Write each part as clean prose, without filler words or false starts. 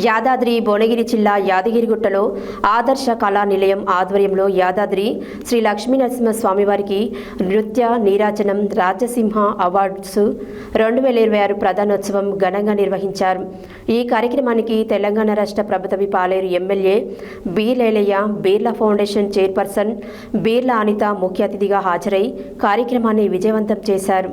యాదాద్రి భువనగిరి జిల్లా యాదగిరిగుట్టలో ఆదర్శ కళా నిలయం ఆధ్వర్యంలో యాదాద్రి శ్రీ లక్ష్మీనరసింహస్వామివారికి నృత్య నీరాజనం రాజసింహ అవార్డ్స్ 2026 ప్రధానోత్సవం ఘనంగా నిర్వహించారు. ఈ కార్యక్రమానికి తెలంగాణ రాష్ట్ర ప్రభుత్వ Paleru MLA Beerla Ilaiah, Beerla foundation chairperson Beerla Anitha ముఖ్య అతిథిగా హాజరై కార్యక్రమాన్ని విజయవంతం చేశారు.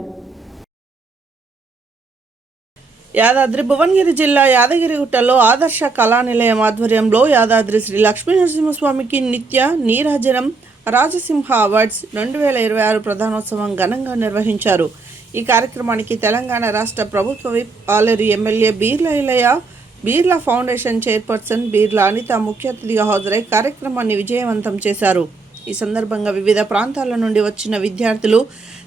యాదాద్రి భువనగిరి జిల్లా యాదగిరిగుట్టలో ఆదర్శ కళానిలయం ఆధ్వర్యంలో యాదాద్రి శ్రీ లక్ష్మీనరసింహస్వామికి నిత్య నీరాజనం రాజసింహ అవార్డ్స్ 2026 ప్రధానోత్సవం ఘనంగా నిర్వహించారు. ఈ కార్యక్రమానికి తెలంగాణ రాష్ట్ర ప్రభుత్వ Paleru MLA Beerla Ilaiah, Beerla foundation chairperson Beerla Anitha ముఖ్య అతిథిగా హాజరై కార్యక్రమాన్ని విజయవంతం చేశారు. ఈ సందర్భంగా వివిధ ప్రాంతాల నుండి వచ్చిన విద్యార్థులు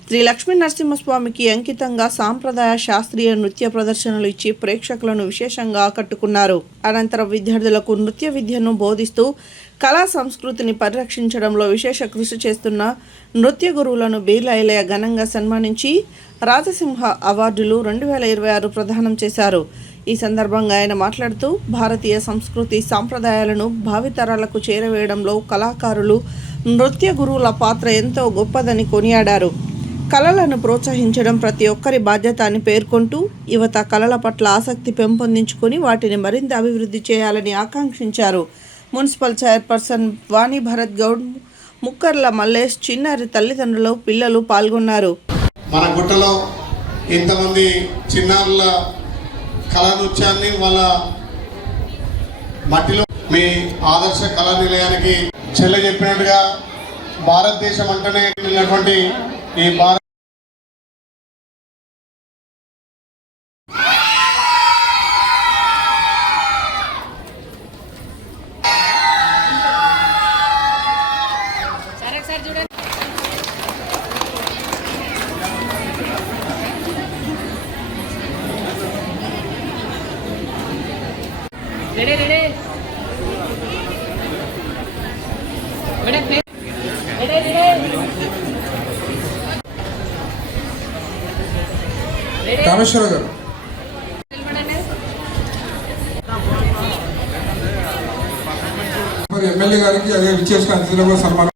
శ్రీ లక్ష్మీనరసింహస్వామికి అంకితంగా సాంప్రదాయ శాస్త్రీయ నృత్య ప్రదర్శనలు ఇచ్చి ప్రేక్షకులను విశేషంగా ఆకట్టుకున్నారు. అనంతరం విద్యార్థులకు నృత్య విద్యను బోధిస్తూ కళా సంస్కృతిని పరిరక్షించడంలో విశేష కృషి చేస్తున్న నృత్య గురువులను బీర్లేలయ్య ఘనంగా సన్మానించి రాజసింహ అవార్డులు 2026 ప్రదానం చేశారు. ఈ సందర్భంగా ఆయన మాట్లాడుతూ భారతీయ సంస్కృతి సాంప్రదాయాలను భావితరాలకు చేరవేయడంలో కళాకారులు, నృత్య గురువుల పాత్ర ఎంతో గొప్పదని కొనియాడారు. కళలను ప్రోత్సహించడం ప్రతి ఒక్కరి బాధ్యత అని పేర్కొంటూ యువత కళల పట్ల ఆసక్తి పెంపొందించుకొని వాటిని మరింత అభివృద్ధి చేయాలని ఆకాంక్షించారు. మున్సిపల్ చైర్పర్సన్ వాణి భరత్ గౌడ్, ముక్కర్ల మల్లేష్, చిన్నారి తల్లిదండ్రులు, పిల్లలు పాల్గొన్నారు. మన గుట్టలో ఇంతమంది చిన్నారుల కళా నృత్యాన్ని వాళ్ళ మట్టిలో మీ ఆదర్శ కళా నిలయానికి చెల్లె చెప్పినట్టుగా భారతదేశం అంటేనే ఉన్నటువంటి ఈ భారత కామేశ్వర గారు మరి ఎమ్మెల్యే గారికి అదే విచ్చేసిన అతిథులు కూడా సన్మానం.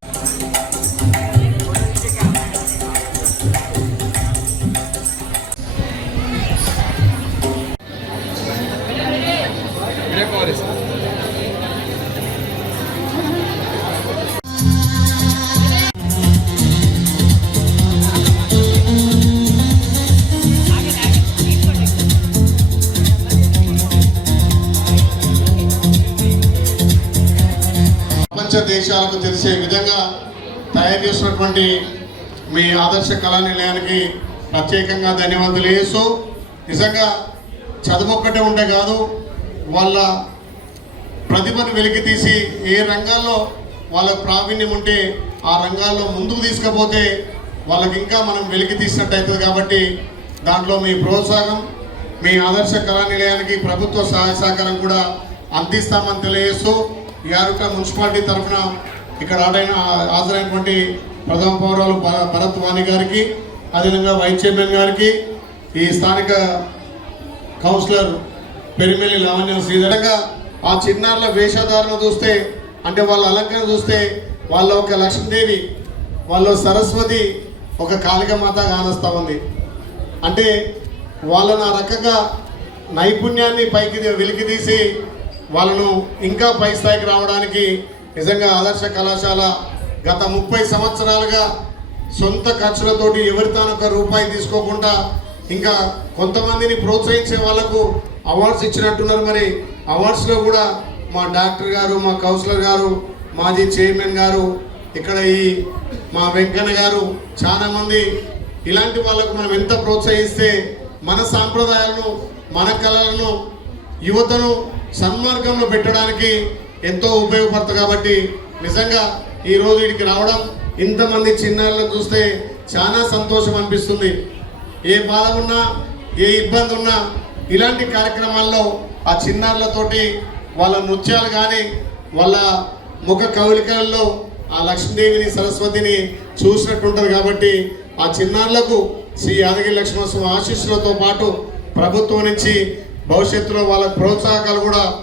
దేశాలకు తెలిసే విధంగా తయారు చేసినటువంటి మీ ఆదర్శ కళా నిలయానికి ప్రత్యేకంగా ధన్యవాదాలు చేస్తూ, నిజంగా చదువు ఒక్కటే ఉంటే కాదు, వాళ్ళ ప్రతిభను వెలికి తీసి ఏ రంగాల్లో వాళ్ళకు ప్రావీణ్యం ఉంటే ఆ రంగాల్లో ముందుకు తీసుకుపోతే వాళ్ళకి ఇంకా మనం వెలికి తీసినట్టు అవుతుంది. కాబట్టి దాంట్లో మీ ప్రోత్సాహం, మీ ఆదర్శ కళా నిలయానికి ప్రభుత్వ సహాయ సహకారం కూడా అందిస్తామని తెలియజేస్తూ, యారుట మున్సిపాలిటీ తరఫున ఇక్కడ హాజరైనటువంటి ప్రథమ పౌరాలు భరత్ వాణి గారికి, అదేవిధంగా వైస్ చైర్మన్ గారికి, ఈ స్థానిక కౌన్సిలర్ పెరిమెల్లి లావణ్య శ్రీధరంగా ఆ చిన్నారుల వేషధారణ చూస్తే, అంటే వాళ్ళ అలంకరణ చూస్తే వాళ్ళ ఒక లక్ష్మీదేవి, వాళ్ళ సరస్వతి, ఒక కాళికామాత కానొస్తూ ఉంది. అంటే వాళ్ళని ఆ రకంగా నైపుణ్యాన్ని పైకి వెలికితీసి వాళ్ళను ఇంకా పై స్థాయికి రావడానికి నిజంగా ఆదర్శ కళాశాల గత 30 సంవత్సరాలుగా సొంత ఖర్చులతోటి ఎవరితానొక రూపాయి తీసుకోకుండా ఇంకా కొంతమందిని ప్రోత్సహించే వాళ్లకు అవార్డ్స్ ఇచ్చినట్టున్నారు. మరి అవార్డ్స్లో కూడా మా డాక్టర్ గారు, మా కౌన్సిలర్ గారు, మాజీ చైర్మన్ గారు, ఇక్కడ ఈ మా వెంకన్న గారు, చాలామంది ఇలాంటి వాళ్ళకు మనం ఎంత ప్రోత్సహిస్తే మన సాంప్రదాయాలను, మన కళలను, యువతను సన్మార్గంలో పెట్టడానికి ఎంతో ఉపయోగపడుతుంది. కాబట్టి నిజంగా ఈరోజు వీడికి రావడం, ఇంతమంది చిన్నారులను చూస్తే చాలా సంతోషం అనిపిస్తుంది. ఏ బాధ ఉన్నా, ఏ ఇబ్బంది ఉన్నా ఇలాంటి కార్యక్రమాల్లో ఆ చిన్నారులతోటి వాళ్ళ నృత్యాలు కానీ వాళ్ళ ముఖ కవలికలలో ఆ లక్ష్మీదేవిని, సరస్వతిని చూసినట్టు ఉంటుంది. కాబట్టి ఆ చిన్నారులకు శ్రీ యాదగిరి లక్ష్మీనరసింహ ఆశీస్సులతో పాటు ప్రభుత్వం నుంచి భవిష్యత్తులో వాళ్ళ ప్రోత్సాహకాలు కూడా